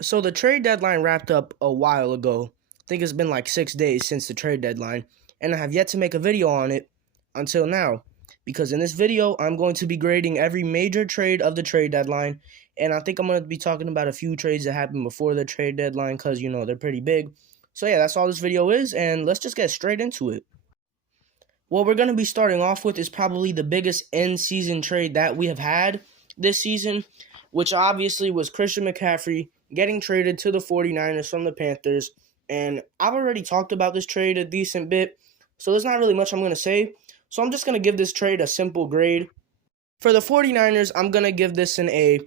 So the trade deadline wrapped up a while ago. I think it's been like 6 days since the trade deadline, and I have yet to make a video on it until now. Because in this video, I'm going to be grading every major trade of the trade deadline, and I think I'm going to be talking about a few trades that happened before the trade deadline because, they're pretty big. So yeah, that's all this video is, and let's just get straight into it. What we're going to be starting off with is probably the biggest in-season trade that we have had this season, which obviously was Christian McCaffrey getting traded to the 49ers from the Panthers. And I've already talked about this trade a decent bit, so there's not really much I'm going to say. So I'm just going to give this trade a simple grade. For the 49ers, I'm going to give this an A.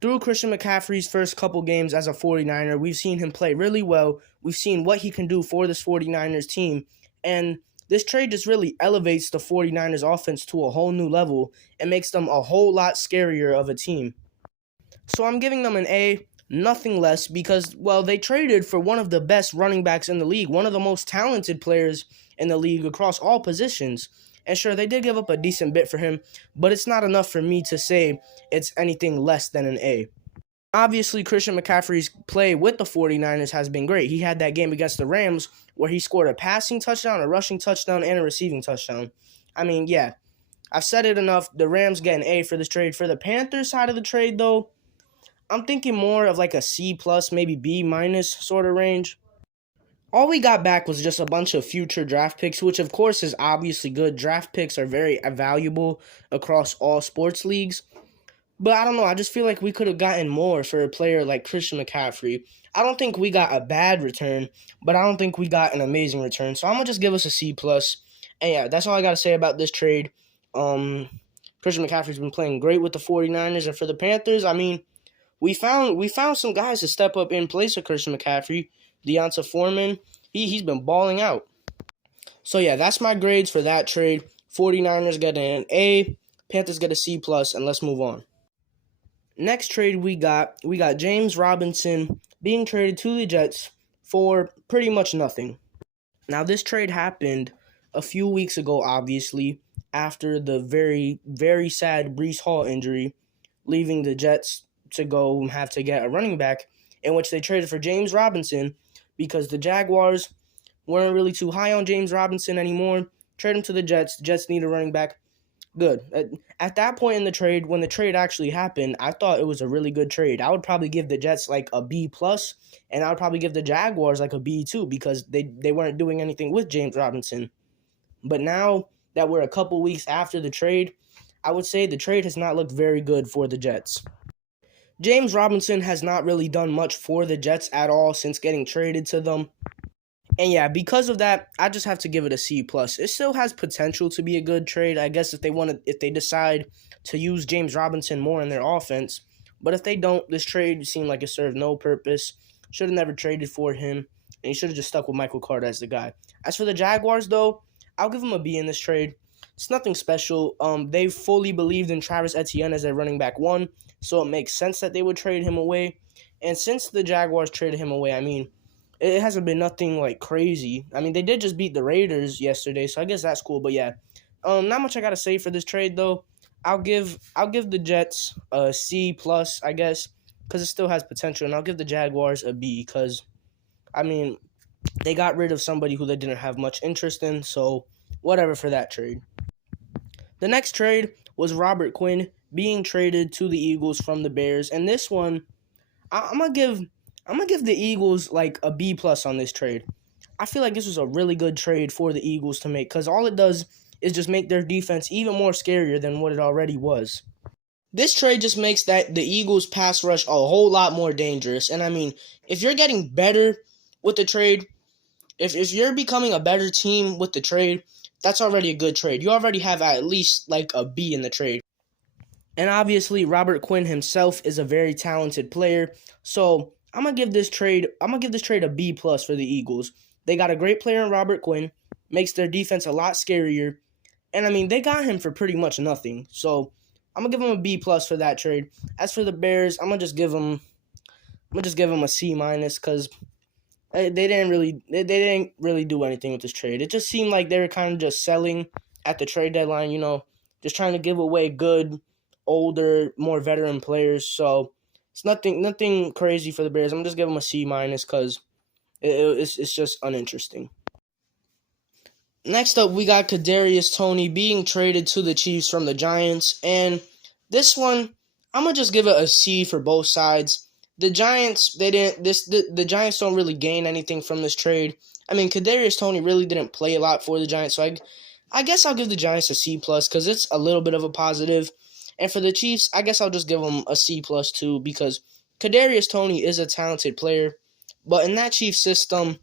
Through Christian McCaffrey's first couple games as a 49er, we've seen him play really well. We've seen what he can do for this 49ers team. And this trade just really elevates the 49ers offense to a whole new level and makes them a whole lot scarier of a team. So I'm giving them an A, nothing less, because, well, they traded for one of the best running backs in the league, one of the most talented players in the league across all positions. And sure, they did give up a decent bit for him, but it's not enough for me to say it's anything less than an A. Obviously, Christian McCaffrey's play with the 49ers has been great. He had that game against the Rams where he scored a passing touchdown, a rushing touchdown, and a receiving touchdown. I mean, yeah, I've said it enough. The Rams get an A for this trade. For the Panthers side of the trade, though, I'm thinking more of like a C plus, maybe B minus sort of range. All we got back was just a bunch of future draft picks, which of course is obviously good. Draft picks are very valuable across all sports leagues. But I don't know. I just feel like we could have gotten more for a player like Christian McCaffrey. I don't think we got a bad return, but I don't think we got an amazing return. So I'm gonna just give us a C plus. And yeah, that's all I gotta say about this trade. Um, Christian McCaffrey's been playing great with the 49ers, and for the Panthers, I mean, we found some guys to step up in place of Christian McCaffrey. Deonta Foreman, he's been balling out. So yeah, that's my grades for that trade. 49ers get an A, Panthers get a C plus, and let's move on. Next trade we got James Robinson being traded to the Jets for pretty much nothing. Now this trade happened a few weeks ago, obviously, after the very, very sad Breece Hall injury, leaving the Jets to go have to get a running back, in which they traded for James Robinson because the Jaguars weren't really too high on James Robinson anymore. Trade him to the Jets. The Jets need a running back. Good. At that point in the trade, when the trade actually happened, I thought it was a really good trade. I would probably give the Jets like a B plus, and I would probably give the Jaguars like a B too because they weren't doing anything with James Robinson. But now that we're a couple weeks after the trade, I would say the trade has not looked very good for the Jets. James Robinson has not really done much for the Jets at all since getting traded to them. And yeah, because of that, I just have to give it a C plus. It still has potential to be a good trade, I guess, if they decide to use James Robinson more in their offense. But if they don't, this trade seemed like it served no purpose. Should have never traded for him, and he should have just stuck with Michael Carter as the guy. As for the Jaguars, though, I'll give them a B in this trade. It's nothing special. They fully believed in Travis Etienne as their running back one, so it makes sense that they would trade him away. And since the Jaguars traded him away, I mean, it hasn't been nothing like crazy. I mean, they did just beat the Raiders yesterday, so I guess that's cool. But yeah, not much I gotta say for this trade though. I'll give the Jets a C plus, I guess, because it still has potential, and I'll give the Jaguars a B because, I mean, they got rid of somebody who they didn't have much interest in. So whatever for that trade. The next trade was Robert Quinn being traded to the Eagles from the Bears, and this one I'm gonna give the Eagles like a B plus on this trade. I feel like this was a really good trade for the Eagles to make because all it does is just make their defense even more scarier than what it already was. This trade just makes that the Eagles pass rush a whole lot more dangerous. And I mean, if you're getting better with the trade, if you're becoming a better team with the trade, that's already a good trade. You already have at least like a B in the trade. And obviously, Robert Quinn himself is a very talented player. So I'm gonna give this trade a B plus for the Eagles. They got a great player in Robert Quinn, makes their defense a lot scarier. And I mean, they got him for pretty much nothing. So I'm gonna give him a B plus for that trade. As for the Bears, I'm gonna just give them a C minus because they didn't really do anything with this trade. It just seemed like they were kind of just selling at the trade deadline, just trying to give away good, older, more veteran players. So It's nothing crazy for the Bears. I'm just giving them a C minus because it's just uninteresting. Next up, we got Kadarius Toney being traded to the Chiefs from the Giants, and this one I'm gonna just give it a C for both sides. The Giants, the Giants don't really gain anything from this trade. I mean, Kadarius Toney really didn't play a lot for the Giants, so I guess I'll give the Giants a C plus because it's a little bit of a positive. And for the Chiefs, I guess I'll just give them a C plus too because Kadarius Toney is a talented player, but in that Chiefs system,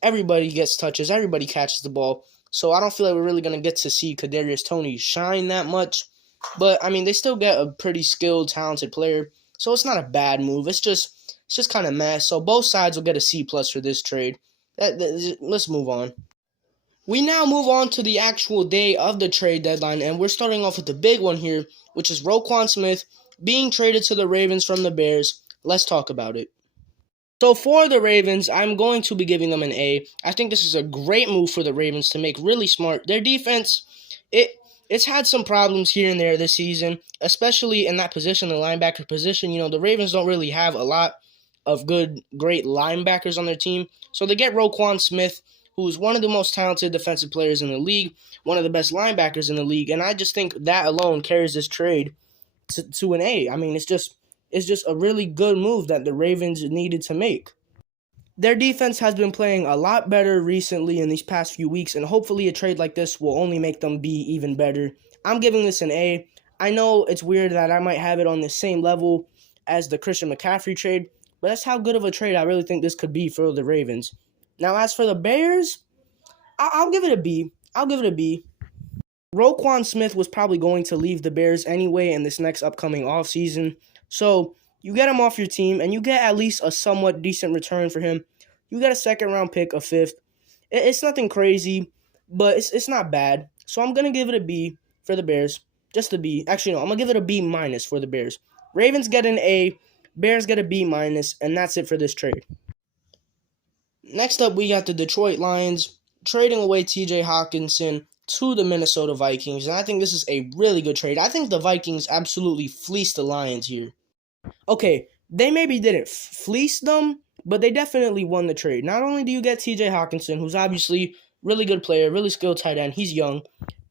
everybody gets touches, everybody catches the ball. So I don't feel like we're really going to get to see Kadarius Toney shine that much. But, I mean, they still get a pretty skilled, talented player. So it's not a bad move. It's just kind of meh. So both sides will get a C plus for this trade. Let's move on. We now move on to the actual day of the trade deadline, and we're starting off with the big one here, which is Roquan Smith being traded to the Ravens from the Bears. Let's talk about it. So for the Ravens, I'm going to be giving them an A. I think this is a great move for the Ravens to make really smart. Their defense, it's had some problems here and there this season, especially in that position, the linebacker position. You know, the Ravens don't really have a lot of great linebackers on their team. So they get Roquan Smith, who's one of the most talented defensive players in the league, one of the best linebackers in the league, and I just think that alone carries this trade to an A. I mean, it's just a really good move that the Ravens needed to make. Their defense has been playing a lot better recently in these past few weeks, and hopefully a trade like this will only make them be even better. I'm giving this an A. I know it's weird that I might have it on the same level as the Christian McCaffrey trade, but that's how good of a trade I really think this could be for the Ravens. Now, as for the Bears, I'll give it a B. I'll give it a B. Roquan Smith was probably going to leave the Bears anyway in this next upcoming offseason. So you get him off your team, and you get at least a somewhat decent return for him. You get a second-round pick, a fifth. It's nothing crazy, but it's not bad. So I'm going to give it a B for the Bears. Just a B. Actually, no, I'm going to give it a B minus for the Bears. Ravens get an A, Bears get a B minus, and that's it for this trade. Next up, we got the Detroit Lions trading away TJ Hawkinson to the Minnesota Vikings, and I think this is a really good trade. I think the Vikings absolutely fleeced the Lions here. Okay, they maybe didn't fleece them, but they definitely won the trade. Not only do you get TJ Hawkinson, who's obviously really good player, really skilled tight end, he's young,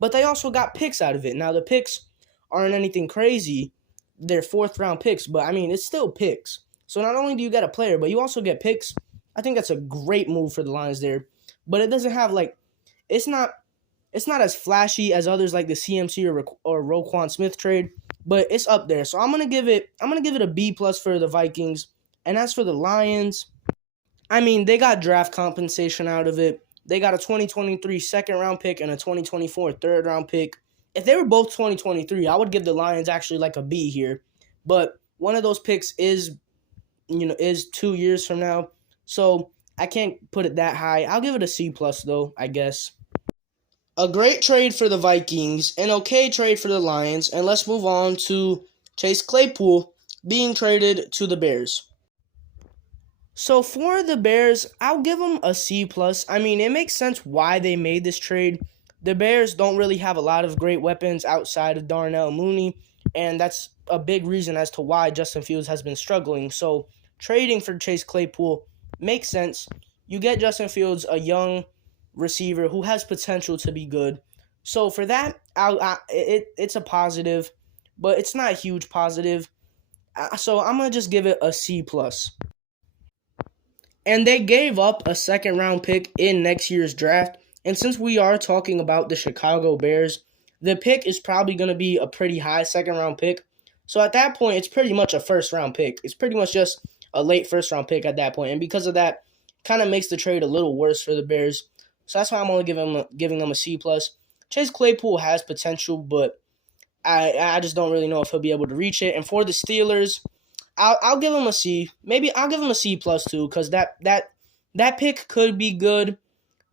but they also got picks out of it. Now, the picks aren't anything crazy. They're fourth-round picks, but, I mean, it's still picks. So not only do you get a player, but you also get picks. I think that's a great move for the Lions there. But it doesn't have, it's not as flashy as others like the CMC or Roquan Smith trade, but it's up there. So I'm gonna give it a B plus for the Vikings. And as for the Lions, I mean, they got draft compensation out of it. They got a 2023 second-round pick and a 2024 third-round pick. If they were both 2023, I would give the Lions actually like a B here. But one of those picks is 2 years from now. So I can't put it that high. I'll give it a C plus though, I guess. A great trade for the Vikings, an okay trade for the Lions, and let's move on to Chase Claypool being traded to the Bears. So for the Bears, I'll give them a C plus. I mean, it makes sense why they made this trade. The Bears don't really have a lot of great weapons outside of Darnell Mooney, and that's a big reason as to why Justin Fields has been struggling. So trading for Chase Claypool makes sense. You get Justin Fields, a young receiver who has potential to be good. So for that, it's a positive, but it's not a huge positive. So I'm going to just give it a C plus. And they gave up a second-round pick in next year's draft. And since we are talking about the Chicago Bears, the pick is probably going to be a pretty high second-round pick. So at that point, it's pretty much a first-round pick. It's pretty much just a late first-round pick at that point. And because of that, kind of makes the trade a little worse for the Bears. So that's why I'm only giving them a C plus. Chase Claypool has potential, but I just don't really know if he'll be able to reach it. And for the Steelers, I'll give him a C. Maybe I'll give him a C plus too, because that pick could be good,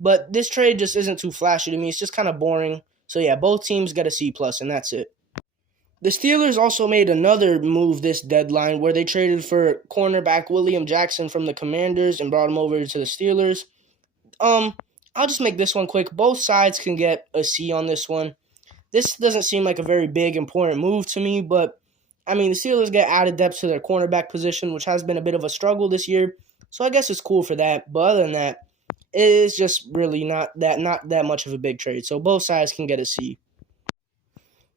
but this trade just isn't too flashy to me. It's just kind of boring. So yeah, both teams get a C plus, and that's it. The Steelers also made another move this deadline where they traded for cornerback William Jackson from the Commanders and brought him over to the Steelers. I'll just make this one quick. Both sides can get a C on this one. This doesn't seem like a very big, important move to me, but I mean, the Steelers get added depth to their cornerback position, which has been a bit of a struggle this year. So I guess it's cool for that. But other than that, it is just really not that much of a big trade. So both sides can get a C.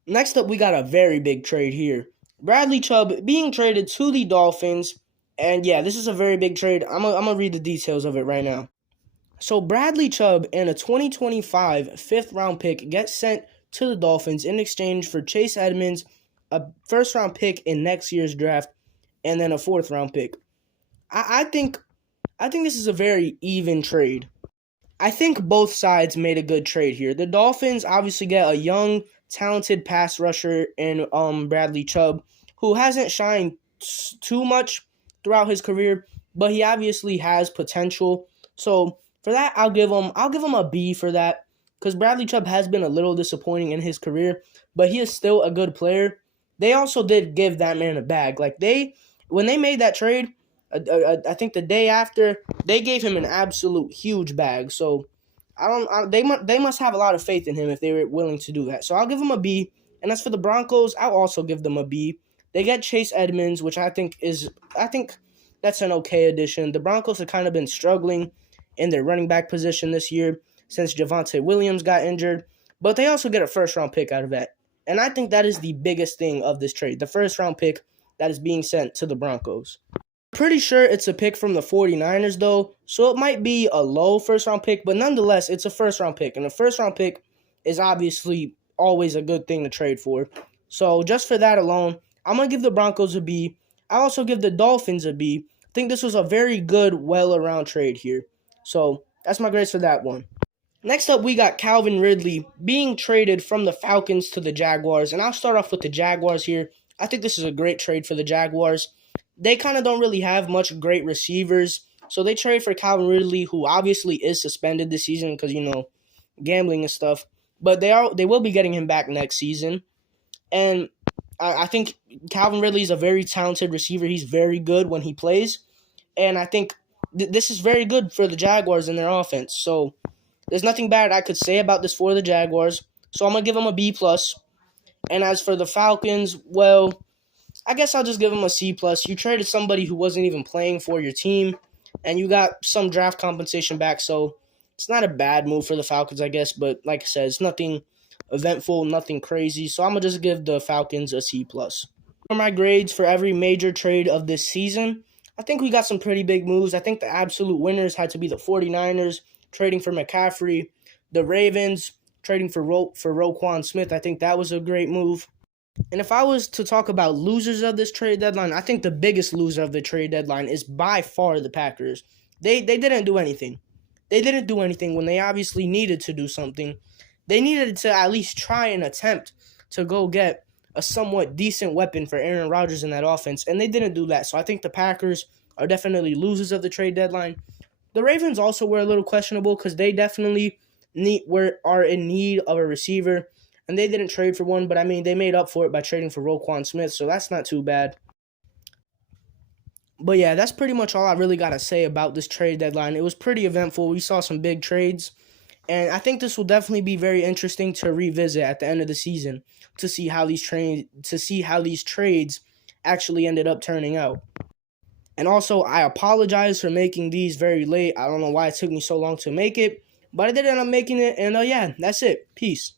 Next up, we got a very big trade here. Bradley Chubb being traded to the Dolphins. And yeah, this is a very big trade. I'm going to read the details of it right now. So Bradley Chubb and a 2025 fifth-round pick get sent to the Dolphins in exchange for Chase Edmonds, a first-round pick in next year's draft, and then a fourth-round pick. I think this is a very even trade. I think both sides made a good trade here. The Dolphins obviously get a young, talented pass rusher in Bradley Chubb, who hasn't shined too much throughout his career, but he obviously has potential. So for that, I'll give him a B for that, because Bradley Chubb has been a little disappointing in his career, but he is still a good player. They also did give that man a bag. When they made that trade, I think the day after, they gave him an absolute huge bag. So they must have a lot of faith in him if they were willing to do that. So I'll give him a B. And as for the Broncos, I'll also give them a B. They get Chase Edmonds, which I think that's an okay addition. The Broncos have kind of been struggling in their running back position this year since Javonte Williams got injured, but they also get a first-round pick out of that. And I think that is the biggest thing of this trade, the first-round pick that is being sent to the Broncos. Pretty sure it's a pick from the 49ers, though, so it might be a low first-round pick, but nonetheless, it's a first-round pick, and a first-round pick is obviously always a good thing to trade for. So just for that alone, I'm going to give the Broncos a B. I also give the Dolphins a B. I think this was a very good, well-around trade here. So that's my grades for that one. Next up, we got Calvin Ridley being traded from the Falcons to the Jaguars. And I'll start off with the Jaguars here. I think this is a great trade for the Jaguars. They kind of don't really have much great receivers. So they trade for Calvin Ridley, who obviously is suspended this season because, gambling and stuff. But they will be getting him back next season. And I think Calvin Ridley is a very talented receiver. He's very good when he plays. And I think this is very good for the Jaguars and their offense. So there's nothing bad I could say about this for the Jaguars. So I'm going to give them a B+. And as for the Falcons, well, I guess I'll just give them a C+. You traded somebody who wasn't even playing for your team, and you got some draft compensation back. So it's not a bad move for the Falcons, I guess. But like I said, it's nothing eventful, nothing crazy. So I'm going to just give the Falcons a C+. For my grades for every major trade of this season, I think we got some pretty big moves. I think the absolute winners had to be the 49ers, trading for McCaffrey. The Ravens, trading for Roquan Smith. I think that was a great move. And if I was to talk about losers of this trade deadline, I think the biggest loser of the trade deadline is by far the Packers. They didn't do anything. They didn't do anything when they obviously needed to do something. They needed to at least try and attempt to go get a somewhat decent weapon for Aaron Rodgers in that offense, and they didn't do that. So I think the Packers are definitely losers of the trade deadline. The Ravens also were a little questionable because they definitely are in need of a receiver, and they didn't trade for one, but I mean, they made up for it by trading for Roquan Smith, so that's not too bad. But yeah, that's pretty much all I really got to say about this trade deadline. It was pretty eventful. We saw some big trades, and I think this will definitely be very interesting to revisit at the end of the season to see how these trades actually ended up turning out. And also, I apologize for making these very late. I don't know why it took me so long to make it, but I did end up making it, and yeah, that's it. Peace.